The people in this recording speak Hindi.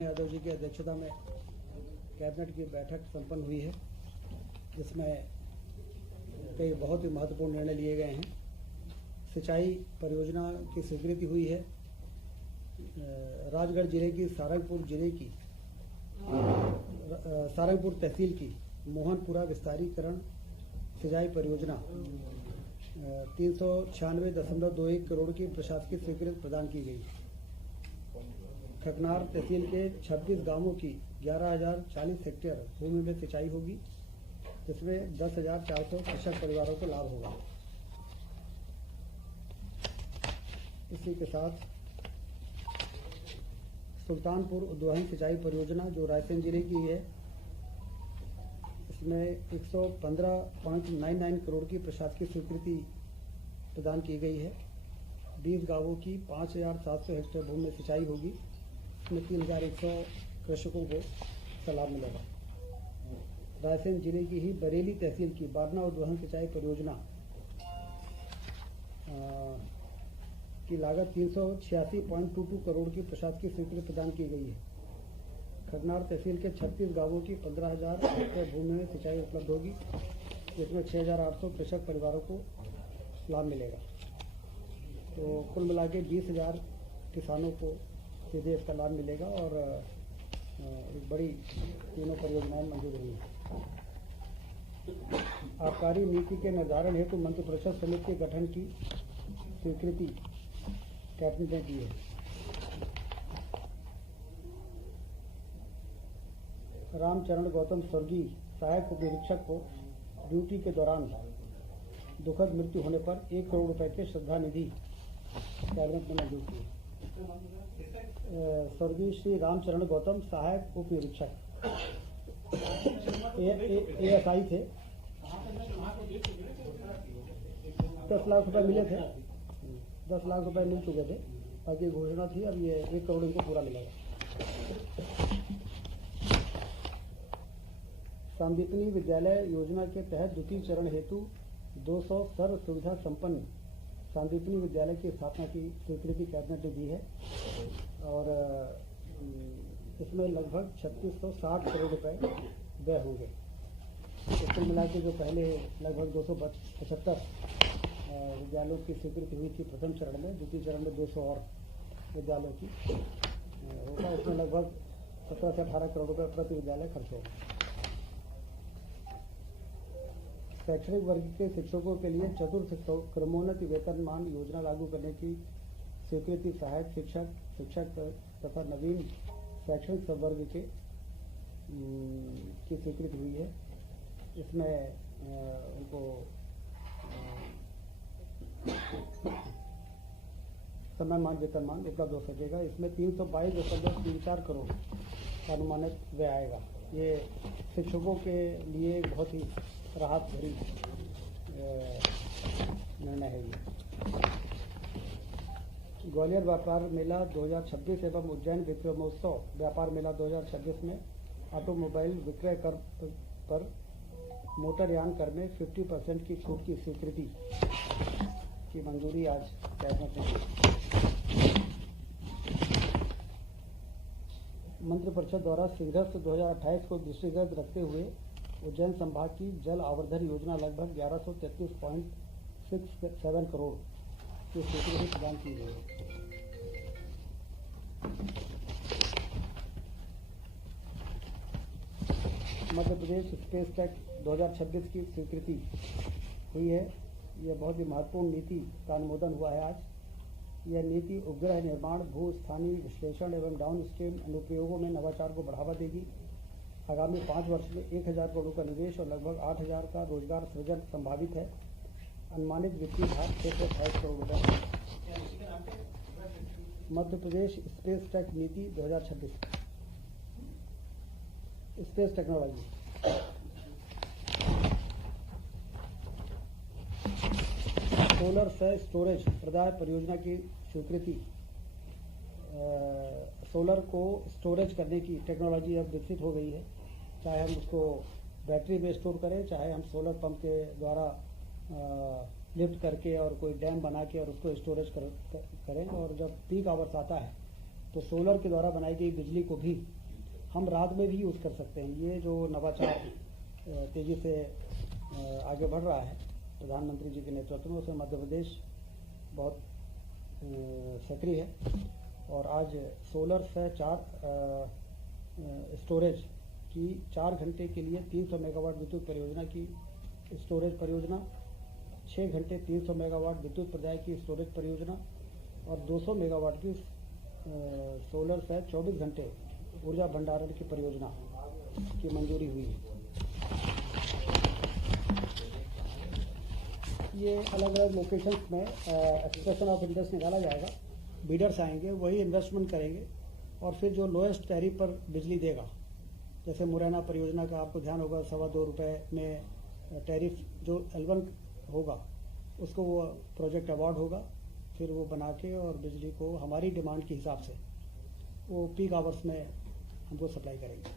यादव जी की अध्यक्षता में कैबिनेट की बैठक संपन्न हुई है, जिसमें कई बहुत ही महत्वपूर्ण निर्णय लिए गए हैं। सिंचाई परियोजना की स्वीकृति हुई है। राजगढ़ जिले की सारंगपुर तहसील की मोहनपुरा विस्तारीकरण सिंचाई परियोजना 396.21 करोड़ की प्रशासकीय स्वीकृति प्रदान की गई। खकनार तहसील के 26 गांवों की 11,040 हेक्टेयर भूमि में सिंचाई होगी, जिसमें 10,400 कृषक परिवारों को लाभ होगा। इसी के साथ सुल्तानपुर उद्वहन सिंचाई परियोजना जो रायसेन जिले की है, इसमें 115.99 करोड़ की प्रशासकीय स्वीकृति प्रदान की गई है। 20 गांवों की 5,700 हेक्टेयर भूमि में सिंचाई होगी, इसमें 3,100 कृषकों को लाभ मिलेगा। रायसेन जिले की ही बरेली तहसील की बारना उद्वहन सिंचाई परियोजना की लागत 386.22 करोड़ की प्रशासकीय स्वीकृति प्रदान की गई है। खगनार तहसील के 36 गांवों की 15,000 हेक्टेयर भूमि में सिंचाई उपलब्ध होगी, जिसमें 6,800 कृषक परिवारों को लाभ मिलेगा। तो कुल मिला के 20,000 किसानों को सीधे इसका लाभ मिलेगा और एक बड़ी तीनों परियोजनाएं मंजूर हुई हैं। आबकारी नीति के निर्धारण हेतु मंत्रिपरिषद समिति के गठन की स्वीकृति कैबिनेट ने की है। रामचरण गौतम स्वर्गीय सहायक उप निरीक्षक को ड्यूटी के दौरान दुखद मृत्यु होने पर 1 करोड़ रुपए के श्रद्धा निधि कैबिनेट ने मंजूर की है। स्वर्गीय श्री रामचरण गौतम सहायक उप निरीक्षक ASI थे। 10 लाख रुपए मिले थे, 10 लाख रुपए मिल चुके थे, बाकी घोषणा थी, अब ये 1 करोड़ इनको पूरा मिलेगा। सांदीपनी विद्यालय योजना के तहत द्वितीय चरण हेतु 200 सर्व सुविधा संपन्न सांदीपनी विद्यालय की स्थापना की स्वीकृति कैबिनेट ने दी है और इसमें लगभग 3660 करोड़ रुपए व्यय होंगे। तो कुल मिला के जो पहले लगभग 275 विद्यालयों की स्वीकृति हुई थी प्रथम चरण में, द्वितीय चरण में 200 और विद्यालयों की होगा। इसमें लगभग 17 से 18 करोड़ रुपए प्रति विद्यालय खर्च होगा। शैक्षणिक वर्ग के शिक्षकों के लिए चतुर्थ क्रमोन्नति वेतनमान योजना लागू करने की स्वीकृति सहायक शिक्षक तथा नवीन शैक्षणिक संवर्ग के की स्वीकृति हुई है। इसमें उनको समयमान वेतनमान उपलब्ध हो सकेगा। इसमें 322.34 करोड़ का अनुमानित व्यय आएगा। ये शिक्षकों के लिए बहुत ही राहत भरी निर्णय है। ये ग्वालियर व्यापार मेला 2026 एवं उज्जैन विक्रय महोत्सव व्यापार मेला 2026 में ऑटोमोबाइल विक्रय कर पर मोटरयान कर में 50% की छूट की स्वीकृति की मंजूरी आज कैबिनेट ने दी। मंत्रिपरिषद द्वारा शीघ्रस्थ 2028 को दृष्टिगत रखते हुए उज्जैन संभाग की जल आवर्धन योजना लगभग 1133.67 करोड़ की स्वीकृति प्रदान की गई है। मध्य प्रदेश स्पेस टेक 2026 की स्वीकृति हुई है। यह बहुत ही महत्वपूर्ण नीति का अनुमोदन हुआ है आज। यह नीति उपग्रह निर्माण, भू स्थानीय विश्लेषण एवं डाउन स्ट्रीम अनुप्रयोगों में नवाचार को बढ़ावा देगी। आगामी 5 वर्ष में 1,000 करोड़ का निवेश और लगभग 8,000 का रोजगार सृजन संभावित है। अनुमानित वित्तीय भार 628 करोड़ रुपए। मध्य प्रदेश स्पेस टेक नीति 2026 space technology solar cell storage प्रदाय परियोजना की स्वीकृति। सोलर को स्टोरेज करने की टेक्नोलॉजी अब विकसित हो गई है। चाहे हम उसको बैटरी में स्टोर करें, चाहे हम सोलर पंप के द्वारा लिफ्ट करके और कोई डैम बना के और उसको स्टोरेज करें, और जब पीक आवर्स आता है तो सोलर के द्वारा बनाई गई बिजली को भी हम रात में भी यूज़ कर सकते हैं। ये जो नवाचार तेज़ी से आगे बढ़ रहा है प्रधानमंत्री जी के नेतृत्व में, उसमें मध्य प्रदेश बहुत सक्रिय है। और आज सोलर से स्टोरेज की 4 घंटे के लिए 300 मेगावाट विद्युत परियोजना की स्टोरेज परियोजना, 6 घंटे 300 मेगावाट विद्युत प्रदाय की स्टोरेज परियोजना और 200 मेगावाट की सोलर से 24 घंटे ऊर्जा भंडारण की परियोजना की मंजूरी हुई है। ये अलग अलग लोकेशंस में एक्सप्रेशन ऑफ इंटरेस्ट निकाला जाएगा, बीडर्स आएंगे, वही इन्वेस्टमेंट करेंगे और फिर जो लोएस्ट टैरिफ पर बिजली देगा, जैसे मुरैना परियोजना का आपको ध्यान होगा, ₹2.25 में टैरिफ जो L1 होगा उसको वो प्रोजेक्ट अवार्ड होगा, फिर वो बना के और बिजली को हमारी डिमांड के हिसाब से वो पीक आवर्स में हमको सप्लाई करेंगे।